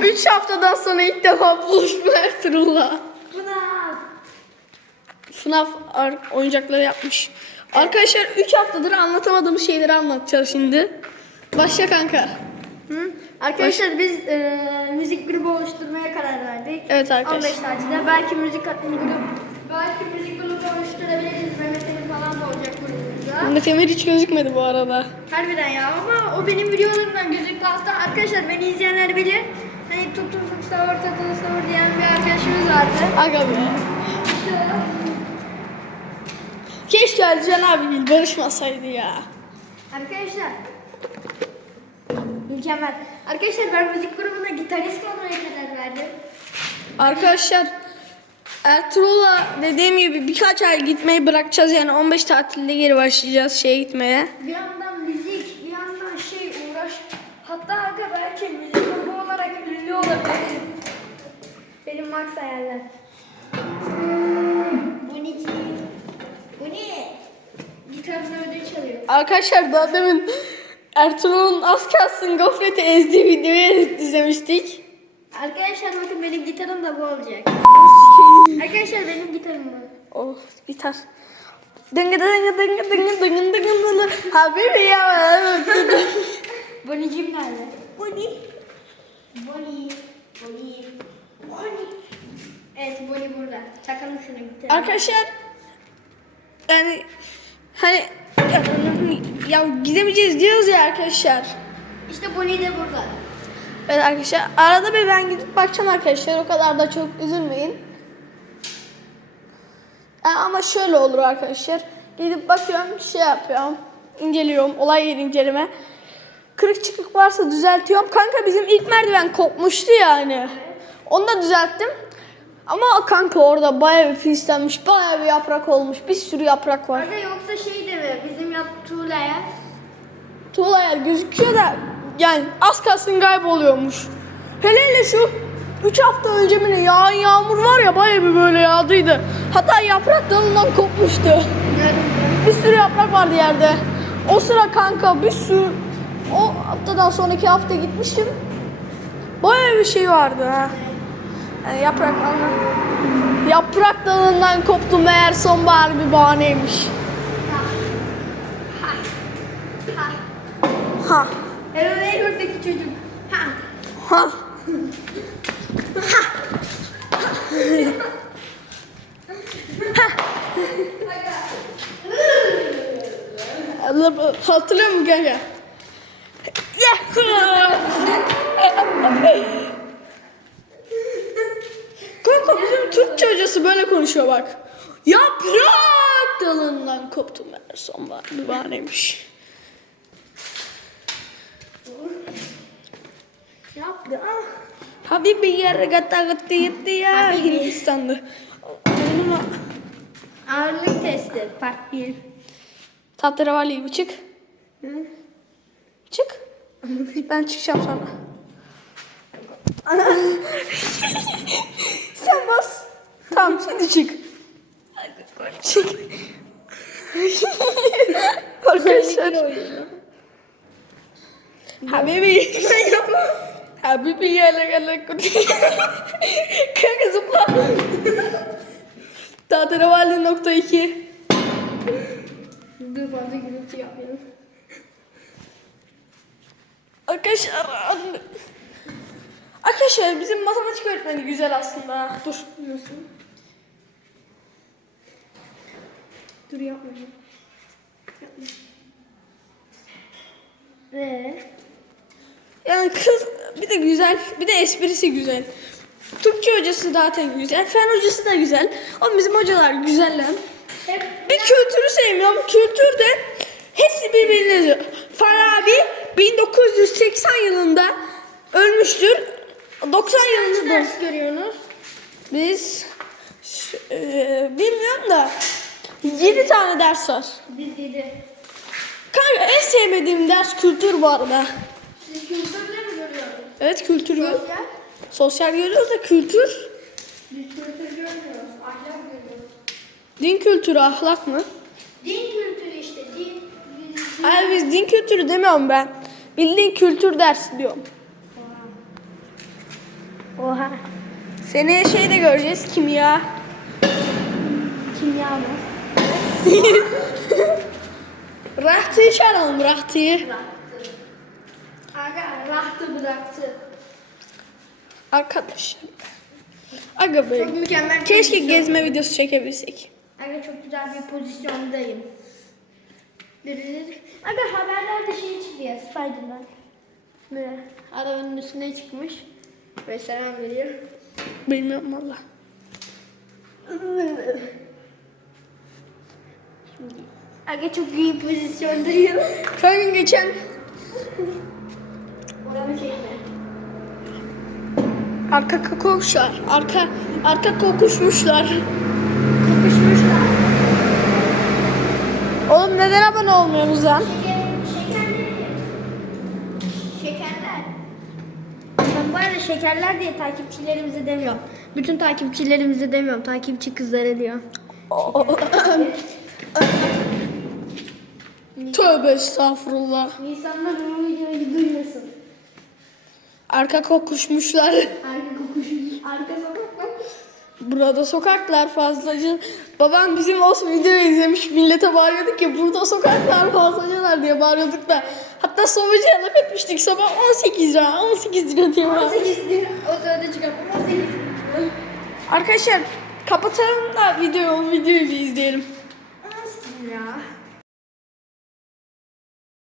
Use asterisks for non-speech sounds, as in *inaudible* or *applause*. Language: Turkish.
3 haftadan sonra ilk defa buluşma Ertuğrul'la. FNAF ar- oyuncakları yapmış. Arkadaşlar 3 haftadır anlatamadığımız şeyleri anlatacağız şimdi. Başla kanka. Hı? Arkadaşlar biz e, müzik grubu oluşturmaya karar verdik. Evet arkadaşlar. 15 tatilde belki müzik grubu belki müzik grubu oluşturabiliriz. Mehmet Emin falan da olacak grubumuzda. Mehmet Emir hiç gözükmedi bu arada. Harbiden ya ama o benim videolarımdan gözüktü hatta arkadaşlar beni izleyenler bilir. Hani tutun fık savur takılı savur diyen bir arkadaşımız vardı. Aga be. Keşke Ercan abi barışmasaydı ya. Arkadaşlar mükemmel. Arkadaşlar ben müzik grubuna gitarist olmaya karar verdim. Arkadaşlar Ertuğrul'la dediğim gibi birkaç ay gitmeyi bırakacağız yani 15 tatilde geri başlayacağız şeye gitmeye. Bir yandan müzik, bir yandan şey uğraş. Hatta aga belki müzik grubu olarak ünlü olabilirim. Benim max hayaller. Bu ne? Bu ne? Gitarını ödül çalıyor. Arkadaşlar daha demin Ertuğrul'un az kalsın gofreti ezdiği videoyu izlemiştik. Arkadaşlar bakın benim gitarım da bu olacak. *laughs* Arkadaşlar benim gitarım bu. Oh gitar. Dıngı dıngı dıngı dıngı dıngı dıngı dıngı. Habibi ya. Bonnie'cim nerede? Bonnie. Bonnie. Bonnie. Bonnie. Evet Bonnie burada. Takalım şunu gitarı. Arkadaşlar yani hani ya, gidemeyeceğiz diyoruz ya arkadaşlar. İşte Bonnie de burada. Evet arkadaşlar arada bir ben gidip bakacağım arkadaşlar o kadar da çok üzülmeyin. Ama şöyle olur arkadaşlar. Gidip bakıyorum şey yapıyorum. inceliyorum olay yeri inceleme. Kırık çıkık varsa düzeltiyorum. Kanka bizim ilk merdiven kopmuştu yani. Onu da düzelttim. Ama kanka orada bayağı bir pislenmiş, bayağı bir yaprak olmuş. Bir sürü yaprak var. Orada yoksa şey de mi? Bizim yaptığı yer. Tuğla yer gözüküyor da yani az kalsın kayboluyormuş. Hele hele şu 3 hafta önce mi yağan yağmur var ya bayağı bir böyle yağdıydı. Hatta yaprak dalından kopmuştu. Bir sürü yaprak vardı yerde. O sıra kanka bir sürü o haftadan sonraki hafta gitmiştim. Bayağı bir şey vardı ha. Yani yaprak dalından. Yaprak dalından koptu meğer sonbahar bir bahaneymiş. Ha. Hello Neighbor'daki çocuk. Ha. Ha. Allah hatırlıyor musun kanka? Kanka bizim Türkçe hocası böyle konuşuyor bak. Yaprak dalından koptum ben sonbahar bir bahaneymiş. Yaptı. Ah. Habibi yer gata gata gitti ya Hindistan'da. Onunla Ağırlık testi. Part 1. Tahterevalli bir çık. Çık. Ben çıkacağım sonra. Sen bas. Tamam şimdi çık. Çık. Arkadaşlar. Habibi. Habibi yer gata Kanka zıpla. Tahterevalli nokta iki. Dur fazla gürültü yapmayalım. Arkadaşlar anne- Arkadaşlar bizim matematik öğretmeni güzel aslında. Dur. Nasıl? Dur. Yapma. Ee? Yani kız bir de güzel, bir de esprisi güzel. Türkçe hocası zaten güzel, fen hocası da güzel. Ama bizim hocalar güzel lan. Hep Bir kültürü sevmiyorum. Kültür de hepsi birbirine diyor. Farabi 1980 yılında ölmüştür. 90 yılında da ders görüyorsunuz. biz e, bilmiyorum da 7 tane ders var. Biz yedi. Kanka en sevmediğim ders kültür bu arada. Siz kültürle mi görüyorsunuz? Evet kültür. Sosyal. Sosyal görüyoruz da kültür. Biz kültür görmüyoruz. Ahlak görüyoruz. Din kültürü ahlak mı? Din kültürü işte. Din. Biz, Hayır biz din kültürü demiyorum ben. Bildiğin kültür dersi diyorum. Ha, Seni şeyde göreceğiz kimya. kimya mı? *laughs* Rahtıyı çağıralım rahtıyı. Aga rahatı bıraktı. Arkadaşlar. Aga be. Çok mükemmel. Keşke pozisyon. gezme videosu çekebilsek. Aga çok güzel bir pozisyondayım. Aga haberlerde şey çıktı ya Spiderman. Böyle arabanın üstüne çıkmış. Ve selam veriyor. Bilmiyorum valla. Aga çok iyi pozisyondayım. Kanka geçen Oranı çekme. arka kokuşlar. Arka arka kokuşmuşlar. Neden abone olmuyorsunuz lan? Şeker, şekerler. Şekerler. Ben bu arada şekerler diye takipçilerimize demiyorum. Bütün takipçilerimize demiyorum. Takipçi kızlara diyor. Tövbe estağfurullah. İnsanlar bu videoyu duymasın. Arka kokuşmuşlar. Arka kokuşmuş. Arka sokak mı? Burada sokaklar fazlaca. Babam bizim o videoyu izlemiş millete bağırıyorduk ya burada sokaklar fazlacalar diye bağırıyorduk da. Hatta sonucuya laf etmiştik sabah 18 lira 18 lira diye bağırıyorduk. 18 lira. O sırada çıkan 18 lira. Arkadaşlar kapatalım da videoyu, videoyu bir izleyelim. 18 lira.